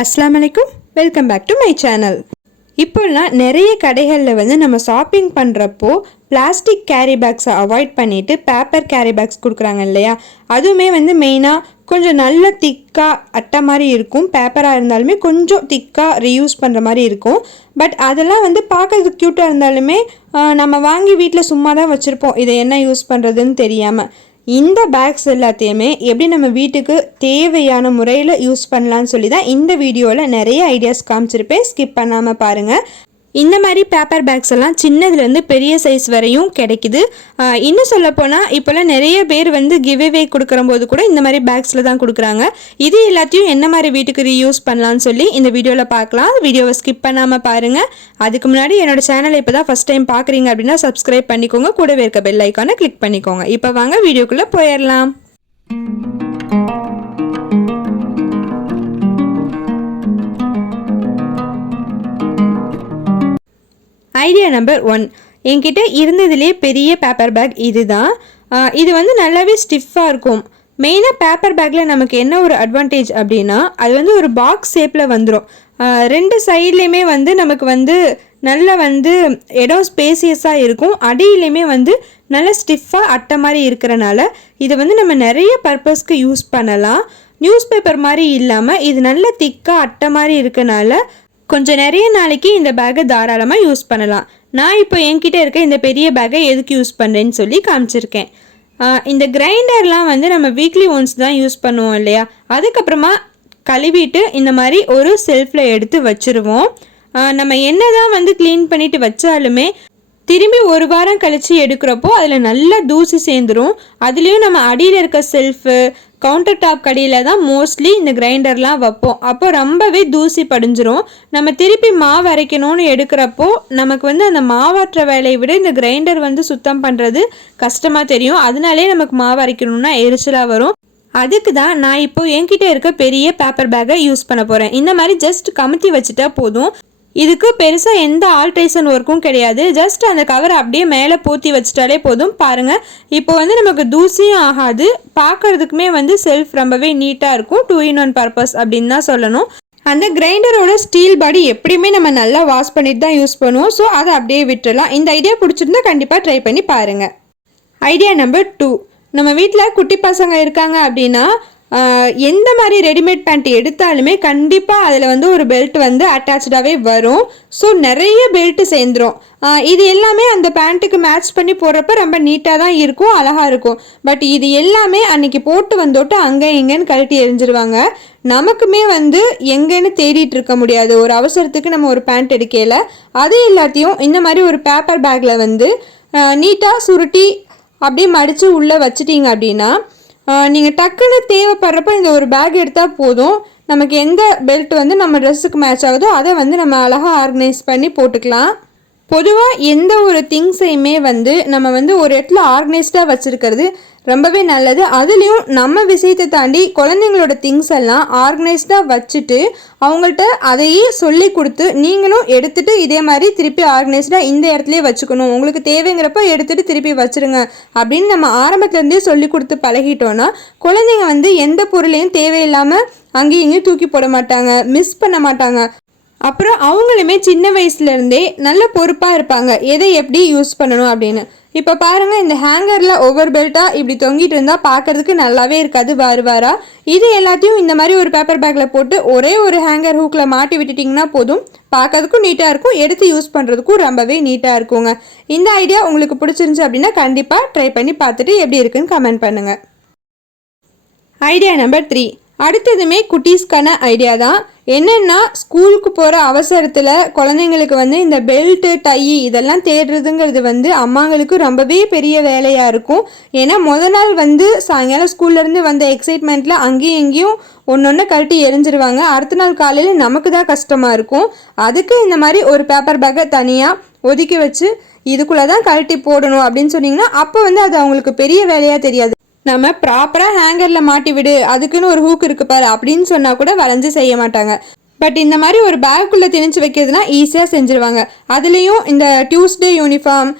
அஸ்லாம் அலைக்கும் welcome back to my channel இப்போல்லாம் நிறைய கடைகளில் வந்து நம்ம ஷாப்பிங் பண்ணுறப்போ பிளாஸ்டிக் கேரி பேக்ஸை அவாய்ட் பண்ணிவிட்டு பேப்பர் கேரி பேக்ஸ் கொடுக்குறாங்க இல்லையா? அதுவுமே வந்து மெயினாக கொஞ்சம் நல்ல திக்காக அட்டை மாதிரி இருக்கும். பேப்பராக இருந்தாலுமே கொஞ்சம் திக்காக ரீயூஸ் பண்ணுற மாதிரி இருக்கும். பட் அதெல்லாம் வந்து பார்க்கறதுக்கு க்யூட்டாக இருந்தாலுமே நம்ம வாங்கி வீட்டில் சும்மா தான் வச்சுருப்போம். இதை என்ன யூஸ் பண்ணுறதுன்னு தெரியாமல் இந்த பேக்ஸ் எல்லாத்தையுமே எப்படி நம்ம வீட்டுக்கு தேவையான முறையில் யூஸ் பண்ணலான்னு சொல்லி தான் இந்த வீடியோவில் நிறைய ஐடியாஸ் காமிச்சிருப்பேன். ஸ்கிப் பண்ணாமல் பாருங்கள் இந்த மாதிரி பேப்பர் பேக்ஸ் எல்லாம் சின்னதுலேருந்து பெரிய சைஸ் வரையும் கிடைக்குது. இன்னும் சொல்லப்போனால் இப்போல்லாம் நிறைய பேர் வந்து கிவ்அவே கொடுக்குற போது கூட இந்த மாதிரி பேக்ஸில் தான் கொடுக்குறாங்க. இது எல்லாத்தையும் என்ன மாதிரி வீட்டுக்கு ரீயூஸ் பண்ணலாம்னு சொல்லி இந்த வீடியோவில் பார்க்கலாம். வீடியோவை ஸ்கிப் பண்ணாமல் பாருங்கள் அதுக்கு முன்னாடி என்னோடய சேனலை இப்போ தான் ஃபஸ்ட் டைம் பார்க்குறீங்க அப்படின்னா சப்ஸ்கிரைப் பண்ணிக்கோங்க. கூடவே இருக்க பெல் ஐக்கானை கிளிக் பண்ணிக்கோங்க. இப்போ வாங்க வீடியோக்குள்ளே போயிடலாம். ஐடியா நம்பர் ஒன் என்கிட்ட இருந்ததுலேயே பெரிய பேப்பர் பேக் இதுதான். தான் இது வந்து நல்லாவே ஸ்டிஃபாக இருக்கும். மெயினாக பேப்பர் பேக்கில் நமக்கு என்ன ஒரு அட்வான்டேஜ் அப்படின்னா அது வந்து ஒரு பாக்ஸ் ஷேப்பில் வந்துடும் ரெண்டு சைட்லேயுமே வந்து நமக்கு வந்து நல்ல வந்து இடம் ஸ்பேசியஸாக இருக்கும். அடியிலையுமே வந்து நல்ல ஸ்டிஃபாக அட்டை மாதிரி இருக்கிறனால இதை வந்து நம்ம நிறைய பர்பஸ்க்கு யூஸ் பண்ணலாம். நியூஸ் பேப்பர் மாதிரி இல்லாமல் இது நல்ல திக்காக அட்டை மாதிரி இருக்கனால கொஞ்சம் நிறைய நாளைக்கு இந்த பேக்கை தாராளமாக யூஸ் பண்ணலாம். நான் இப்போ என்கிட்ட இருக்க இந்த பெரிய பேக்கை எதுக்கு யூஸ் பண்ணுறேன்னு சொல்லி காமிச்சிருக்கேன். இந்த கிரைண்டர்லாம் வந்து நம்ம வீக்லி ஒன்ஸ் தான் யூஸ் பண்ணுவோம் இல்லையா? அதுக்கப்புறமா கழுவிட்டு இந்த மாதிரி ஒரு செல்ஃபில் எடுத்து வச்சுருவோம். நம்ம என்ன தான் வந்து க்ளீன் பண்ணிட்டு வச்சாலுமே திரும்பி ஒரு வாரம் கழித்து எடுக்கிறப்போ அதில் நல்லா தூசி சேர்ந்துரும். அதுலேயும் நம்ம அடியில் இருக்க செல்ஃபு கவுண்டர் டாப் கடியில் தான் மோஸ்ட்லி இந்த கிரைண்டர்லாம் வைப்போம். அப்போ ரொம்பவே தூசி படிஞ்சிரும். நம்ம திருப்பி மாவு அரைக்கணும்னு எடுக்கிறப்போ நமக்கு வந்து அந்த மாவாட்டுற வேலையை விட இந்த கிரைண்டர் வந்து சுத்தம் பண்ணுறது கஷ்டமாக தெரியும். அதனாலே நமக்கு மாவு அரைக்கணும்னா எரிச்சலாக வரும். அதுக்கு தான் நான் இப்போ என்கிட்ட இருக்க பெரிய பேப்பர் பேக்கை யூஸ் பண்ண போகிறேன் இந்த மாதிரி ஜஸ்ட் கமுத்தி வச்சுட்டா போதும். இதுக்கு பெருசாக எந்த ஆல்ட்ரேஷன் ஒர்க்கும் கிடையாது. ஜஸ்ட் அந்த கவரை அப்படியே மேலே போற்றி வச்சிட்டாலே போதும். பாருங்கள் இப்போ வந்து நமக்கு தூசியும் ஆகாது. பார்க்கறதுக்குமே வந்து செல்ஃப் ரொம்பவே நீட்டாக இருக்கும். டூ இன் ஒன் பர்பஸ் அப்படின்னு தான் சொல்லணும். அந்த கிரைண்டரோட ஸ்டீல் பாடி எப்படியுமே நம்ம நல்லா வாஷ் பண்ணிட்டு தான் யூஸ் பண்ணுவோம். ஸோ அதை அப்படியே விட்டுடலாம் இந்த ஐடியா பிடிச்சிருந்தா கண்டிப்பாக ட்ரை பண்ணி பாருங்கள் ஐடியா நம்பர் டூ நம்ம வீட்டில் குட்டி பசங்க இருக்காங்க அப்படின்னா எந்த மாதிரி ரெடிமேட் பேண்ட் எடுத்தாலுமே கண்டிப்பாக அதில் வந்து ஒரு பெல்ட் வந்து அட்டாச்சாகவே வரும். ஸோ நிறைய பெல்ட்டு சேர்ந்துரும். இது எல்லாமே அந்த பேண்ட்டுக்கு மேட்ச் பண்ணி போடுறப்ப ரொம்ப நீட்டாக தான் இருக்கும் அழகாக இருக்கும். பட் இது எல்லாமே அன்னைக்கு போட்டு வந்தோட்டு அங்கே இங்கேன்னு கழட்டி எரிஞ்சிருவாங்க நமக்குமே வந்து எங்கேன்னு தேடிட்டு இருக்க முடியாது. ஒரு அவசரத்துக்கு நம்ம ஒரு பேண்ட் எடுக்கல. அது எல்லாத்தையும் இந்த மாதிரி ஒரு பேப்பர் பேக்கில் வந்து நீட்டாக சுருட்டி அப்படியே மடித்து உள்ளே வச்சிட்டிங்க அப்படின்னா நீங்கள் டக்குன்னு தேவைப்படுறப்ப இந்த ஒரு பேக் எடுத்தால் போதும். நமக்கு எந்த பெல்ட் வந்து நம்ம ட்ரெஸ்ஸுக்கு மேட்ச் ஆகுதோ அதை வந்து நம்ம அழகாக ஆர்கனைஸ் பண்ணி போட்டுக்கலாம். பொதுவாக எந்த ஒரு திங்ஸையுமே வந்து நம்ம வந்து ஒரு இடத்துல ஆர்கனைஸ்டாக வச்சுருக்கிறது ரொம்பவே நல்லது. அதுலேயும் நம்ம விஷயத்தை தாண்டி குழந்தைங்களோட திங்ஸ் எல்லாம் ஆர்கனைஸ்டாக வச்சுட்டு அவங்கள்ட்ட அதையே சொல்லி கொடுத்து நீங்களும் எடுத்துகிட்டு இதே மாதிரி திருப்பி ஆர்கனைஸ்டாக இந்த இடத்துலையே வச்சுக்கணும். உங்களுக்கு தேவைங்கிறப்ப எடுத்துகிட்டு திருப்பி வச்சிருங்க அப்படின்னு நம்ம ஆரம்பத்துலேருந்தே சொல்லி கொடுத்து பழகிட்டோன்னா குழந்தைங்க வந்து எந்த பொருளையும் தேவையில்லாமல் அங்கேயும் இங்கேயும் தூக்கி போட மாட்டாங்க. மிஸ் பண்ண மாட்டாங்க. அப்புறம் அவங்களுமே சின்ன வயசுலேருந்தே நல்ல பொறுப்பாக இருப்பாங்க. எதை எப்படி யூஸ் பண்ணணும் அப்படின்னு. இப்போ பாருங்கள் இந்த ஹேங்கரில் ஓவர் பெல்ட்டாக இப்படி தொங்கிட்டு இருந்தால் பார்க்கறதுக்கு நல்லாவே இருக்காது வாரு வாரா இது எல்லாத்தையும் இந்த மாதிரி ஒரு பேப்பர் பேக்கில் போட்டு ஒரே ஒரு ஹேங்கர் ஹூக்கில் மாட்டி விட்டுட்டிங்கன்னா போதும். பார்க்கறதுக்கும் நீட்டாக இருக்கும் எடுத்து யூஸ் பண்ணுறதுக்கும் ரொம்பவே நீட்டாக இருக்குங்க. இந்த ஐடியா உங்களுக்கு பிடிச்சிருந்துச்சு அப்படின்னா கண்டிப்பாக ட்ரை பண்ணி பார்த்துட்டு எப்படி இருக்குன்னு கமெண்ட் பண்ணுங்கள் ஐடியா நம்பர் த்ரீ அடுத்ததுமே குட்டீஸ்க்கான ஐடியா தான். என்னென்னா ஸ்கூலுக்கு போகிற அவசரத்தில் குழந்தைங்களுக்கு வந்து இந்த பெல்ட்டு டை இதெல்லாம் தேடுறதுங்கிறது வந்து அம்மாங்களுக்கு ரொம்பவே பெரிய வேலையாக இருக்கும். ஏன்னா முத நாள் வந்து சாயங்காலம் ஸ்கூல்லேருந்து வந்த எக்ஸைட்மெண்ட்டில் அங்கேயும் இங்கேயும் ஒன்று ஒன்று கழட்டி எரிஞ்சிருவாங்க. அடுத்த நாள் காலையில் நமக்கு தான் கஷ்டமாக இருக்கும். அதுக்கு இந்த மாதிரி ஒரு பேப்பர் பேக்கை தனியாக ஒதுக்கி வச்சு இதுக்குள்ளே தான் கழட்டி போடணும் அப்படின்னு சொன்னிங்கன்னா அப்போ வந்து அது அவங்களுக்கு பெரிய வேலையாக தெரியாது. நம்ம ப்ராப்பராக ஹேங்கரில் மாட்டி விடு அதுக்குன்னு ஒரு ஹூக் இருக்கு பாரு அப்படின்னு சொன்னால் கூட வளைஞ்சு செய்ய மாட்டாங்க. பட் இந்த மாதிரி ஒரு பேக்குள்ளே திணிச்சு வைக்கிறதுனா ஈஸியாக செஞ்சுருவாங்க. அதுலேயும் இந்த டியூஸ்டே யூனிஃபார்ம்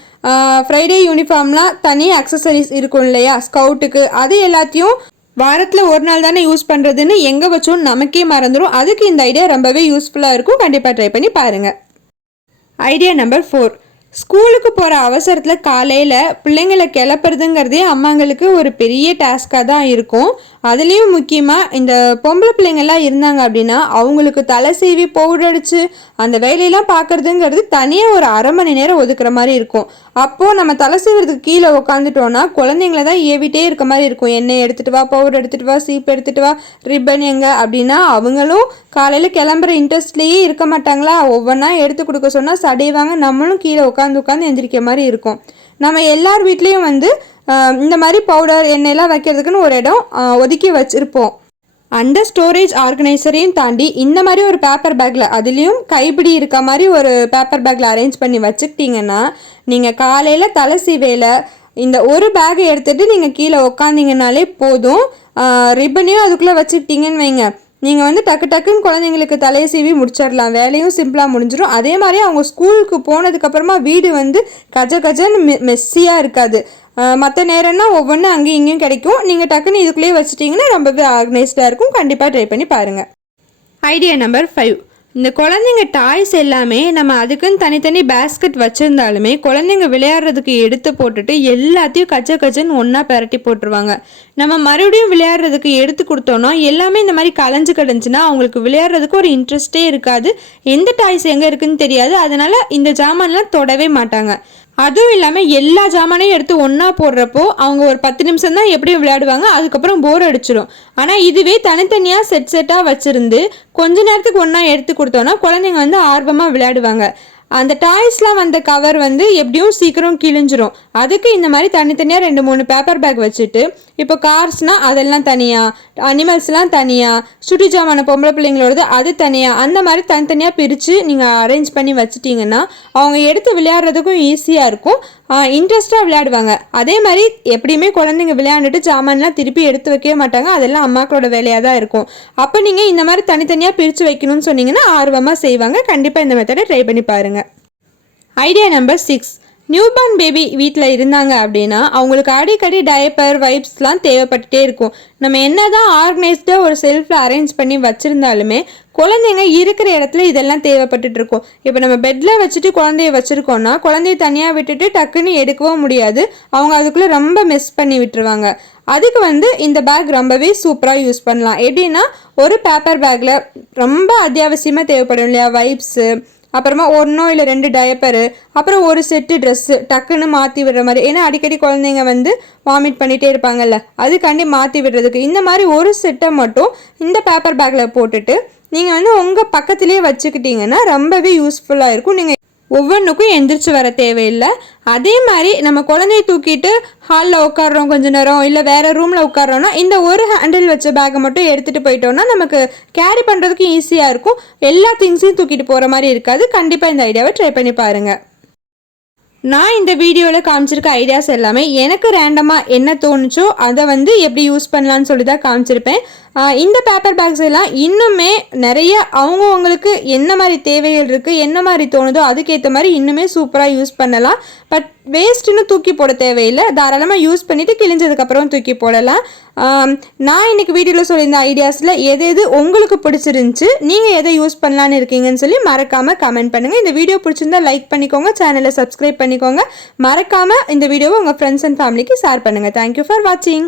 ஃப்ரைடே யூனிஃபார்ம்லாம் தனி அக்சசரிஸ் இருக்கும் இல்லையா? ஸ்கவுட்டுக்கு அது எல்லாத்தையும் வாரத்தில் ஒரு நாள் தானே யூஸ் பண்ணுறதுன்னு எங்கே வச்சோம் நமக்கே மறந்துடும் அதுக்கு இந்த ஐடியா ரொம்பவே யூஸ்ஃபுல்லாக இருக்கும். கண்டிப்பாக ட்ரை பண்ணி பாருங்கள் ஐடியா நம்பர் ஃபோர் ஸ்கூலுக்கு போகிற அவசரத்தில் காலையில் பிள்ளைங்களை கிளப்புறதுங்கிறதே அம்மாங்களுக்கு ஒரு பெரிய டாஸ்காக தான் இருக்கும். அதுலேயும் முக்கியமாக இந்த பொம்பளை பிள்ளைங்கள்லாம் இருந்தாங்க அப்படின்னா அவங்களுக்கு தலை சீவி பவுடர் அடித்து அந்த வேலையெல்லாம் பார்க்குறதுங்கிறது தனியாக ஒரு அரை மணி நேரம் ஒதுக்குற மாதிரி இருக்கும். அப்போது நம்ம தலை சீவுறதுக்கு கீழே உட்காந்துட்டோன்னா குழந்தைங்கள தான் ஏவிட்டே இருக்க மாதிரி இருக்கும். எண்ணெய் எடுத்துகிட்டு வா பவுடர் எடுத்துகிட்டு வா சீப் எடுத்துகிட்டு வா ரிப்பன் எங்கே அப்படின்னா அவங்களும் காலையில் கிளம்புற இன்ட்ரெஸ்ட்லேயே இருக்க மாட்டாங்களா? ஒவ்வொன்றா எடுத்து கொடுக்க சொன்னால் சடைவாங்க நம்மளும் கீழே உட்காந்து உட்காந்து எந்திரிக்க மாதிரி இருக்கும். நம்ம எல்லார் வீட்லேயும் வந்து இந்த மாதிரி பவுடர் எண்ணெயெல்லாம் வைக்கிறதுக்குன்னு ஒரு இடம் ஒதுக்கி வச்சுருப்போம். அந்த ஸ்டோரேஜ் ஆர்கனைசரையும் தாண்டி இந்த மாதிரி ஒரு பேப்பர் பேக்கில் அதுலேயும் கைப்பிடி இருக்க மாதிரி ஒரு பேப்பர் பேக்கில் அரேஞ்ச் பண்ணி வச்சுக்கிட்டிங்கன்னா நீங்கள் காலையில் தலை சீவையில் இந்த ஒரு பேக்கை எடுத்துகிட்டு நீங்கள் கீழே உக்காந்திங்கனாலே போதும். ரிப்பனையும் அதுக்குள்ளே வச்சுக்கிட்டீங்கன்னு வைங்க. நீங்கள் வந்து டக்கு டக்குன்னு குழந்தைங்களுக்கு தலையை சீவி முடிச்சிடலாம். வேலையும் சிம்பிளாக முடிஞ்சிடும் அதே மாதிரி அவங்க ஸ்கூலுக்கு போனதுக்கப்புறமா வீடு வந்து கஜ கஜன்னு மெ மெஸ்ஸியாக இருக்காது. மற்ற நேரம்னா ஒவ்வொன்றும் அங்கேயும் இங்கேயும் கிடைக்கும். நீங்கள் டக்குன்னு இதுக்குள்ளேயே வச்சுட்டிங்கன்னா ரொம்பவே ஆர்கனைஸ்டாக இருக்கும். கண்டிப்பாக ட்ரை பண்ணி பாருங்கள் ஐடியா நம்பர் ஃபைவ் இந்த குழந்தைங்க டாய்ஸ் எல்லாமே நம்ம அதுக்குன்னு தனித்தனி பேஸ்கெட் வச்சுருந்தாலுமே குழந்தைங்க விளையாடுறதுக்கு எடுத்து போட்டுட்டு எல்லாத்தையும் கச்ச கச்சன்னு ஒன்றா பரட்டி போட்டுருவாங்க. நம்ம மறுபடியும் விளையாடுறதுக்கு எடுத்து கொடுத்தோன்னா எல்லாமே இந்த மாதிரி கலைஞ்சு கிடந்துச்சுன்னா அவங்களுக்கு விளையாடுறதுக்கு ஒரு இன்ட்ரெஸ்ட்டே இருக்காது. எந்த டாய்ஸ் எங்கே இருக்குதுன்னு தெரியாது. அதனால் இந்த ஜாமான்லாம் தொடவே மாட்டாங்க. அதுவும் இல்லாமல் எல்லா ஜாமானையும் எடுத்து ஒன்றா போடுறப்போ அவங்க ஒரு பத்து நிமிஷம் தான் எப்படியும் விளையாடுவாங்க. அதுக்கப்புறம் போர் அடிச்சிடும் ஆனால் இதுவே தனித்தனியாக செட் செட்டாக வச்சுருந்து கொஞ்ச நேரத்துக்கு ஒன்றா எடுத்து கொடுத்தோன்னா குழந்தைங்க வந்து ஆர்வமாக விளையாடுவாங்க. அந்த டாய்ஸ்லாம் வந்த கவர் வந்து எப்படியும் சீக்கிரம் கிழிஞ்சிரும். அதுக்கு இந்த மாதிரி தனித்தனியாக ரெண்டு மூணு பேப்பர் பேக் வச்சுட்டு இப்போ கார்ஸ்னால் அதெல்லாம் தனியாக அனிமல்ஸ்லாம் தனியாக சுட்டி ஜாமான பொம்பளை பிள்ளைங்களோடது அது தனியாக அந்த மாதிரி தனித்தனியாக பிரித்து நீங்கள் அரேஞ்ச் பண்ணி வச்சுட்டிங்கன்னா அவங்க எடுத்து விளையாடுறதுக்கும் ஈஸியாக இருக்கும். இன்ட்ரெஸ்ட்டாக விளையாடுவாங்க. அதே மாதிரி எப்படியுமே குழந்தைங்க விளையாண்டுட்டு சாமான்லாம் திருப்பி எடுத்து வைக்கவே மாட்டாங்க. அதெல்லாம் அம்மாக்களோட வேலையாக தான் இருக்கும். அப்போ நீங்கள் இந்த மாதிரி தனித்தனியாக பிரித்து வைக்கணும்னு சொன்னீங்கன்னா ஆர்வமாக செய்வாங்க. கண்டிப்பாக இந்த மெத்தடை ட்ரை பண்ணி பாருங்கள் idea number six newborn baby வீட்டில் இருந்தாங்க அப்படின்னா அவங்களுக்கு அடிக்கடி டயப்பர் வைப்ஸ்லாம் தேவைப்பட்டுட்டே இருக்கும். நம்ம என்ன தான் ஆர்கனைஸ்டாக ஒரு செல்ஃபில் அரேஞ்ச் பண்ணி வச்சுருந்தாலுமே குழந்தைங்க இருக்கிற இடத்துல இதெல்லாம் தேவைப்பட்டுட்டு இருக்கும். இப்போ நம்ம பெட்டில் வச்சுட்டு குழந்தைய வச்சுருக்கோன்னா குழந்தைய தனியாக விட்டுட்டு டக்குன்னு எடுக்கவும் முடியாது. அவங்க அதுக்குள்ளே ரொம்ப மிஸ் பண்ணி விட்டுருவாங்க. அதுக்கு வந்து இந்த பேக் ரொம்பவே சூப்பராக யூஸ் பண்ணலாம். எப்படின்னா ஒரு பேப்பர் பேக்கில் ரொம்ப அத்தியாவசியமாக தேவைப்படும் இல்லையா? வைப்ஸு அப்புறமா ஒன்றோ இல்லை ரெண்டு டயப்பரு அப்புறம் ஒரு செட்டு ட்ரெஸ்ஸு டக்குன்னு மாற்றி விடுற மாதிரி. ஏன்னா அடிக்கடி குழந்தைங்க வந்து வாமிட் பண்ணிகிட்டே இருப்பாங்கல்ல அதுக்காண்டி மாற்றி விடுறதுக்கு. இந்த மாதிரி ஒரு செட்டை மட்டும் இந்த பேப்பர் பேக்கில் போட்டுட்டு நீங்கள் வந்து உங்கள் பக்கத்துலேயே வச்சுக்கிட்டிங்கன்னா ரொம்பவே யூஸ்ஃபுல்லாக இருக்கும். நீங்கள் ஒவ்வொன்றுக்கும் எந்திரிச்சு வர தேவையில்லை. அதே மாதிரி நம்ம குழந்தைய தூக்கிட்டு ஹாலில் உட்காடுறோம் கொஞ்ச நேரம் இல்லை வேறு ரூமில் உட்காடுறோன்னா இந்த ஒரு ஹேண்டில் வச்ச பேக்கை மட்டும் எடுத்துகிட்டு போயிட்டோம்னா நமக்கு கேரி பண்ணுறதுக்கும் ஈஸியாக இருக்கும். எல்லா திங்ஸையும் தூக்கிட்டு போகிற மாதிரி இருக்காது. கண்டிப்பாக இந்த ஐடியாவை ட்ரை பண்ணி பாருங்கள் நான் இந்த வீடியோவில் காமிச்சிருக்க ஐடியாஸ் எல்லாமே எனக்கு ரேண்டமாக என்ன தோணுச்சோ அதை வந்து எப்படி யூஸ் பண்ணலான்னு சொல்லி தான் காமிச்சிருப்பேன். இந்த பேப்பர் பேக்ஸ் எல்லாம் இன்னுமே நிறைய அவங்கவுங்களுக்கு என்ன மாதிரி தேவைகள் இருக்குது என்ன மாதிரி தோணுதோ அதுக்கேற்ற மாதிரி இன்னுமே சூப்பராக யூஸ் பண்ணலாம். பட் வேஸ்ட்டுன்னு தூக்கி போட தேவையில்லை. தாராளமாக யூஸ் பண்ணிவிட்டு கிழிஞ்சதுக்கப்புறம் தூக்கி போடலாம். நான் இன்றைக்கி வீடியோவில் சொல்லியிருந்த ஐடியாஸில் எது எது உங்களுக்கு பிடிச்சிருந்துச்சு நீங்கள் எதை யூஸ் பண்ணலான்னு இருக்கீங்கன்னு சொல்லி மறக்காமல் கமெண்ட் பண்ணுங்கள் இந்த வீடியோ பிடிச்சிருந்தா லைக் பண்ணிக்கோங்க சேனலை சப்ஸ்கிரைப் பண்ணிக்கோங்க. மறக்காமல் இந்த வீடியோவை உங்கள் ஃப்ரெண்ட்ஸ் அண்ட் ஃபேமிலிக்கு ஷேர் பண்ணுங்கள் தேங்க்யூ ஃபார் வாட்சிங்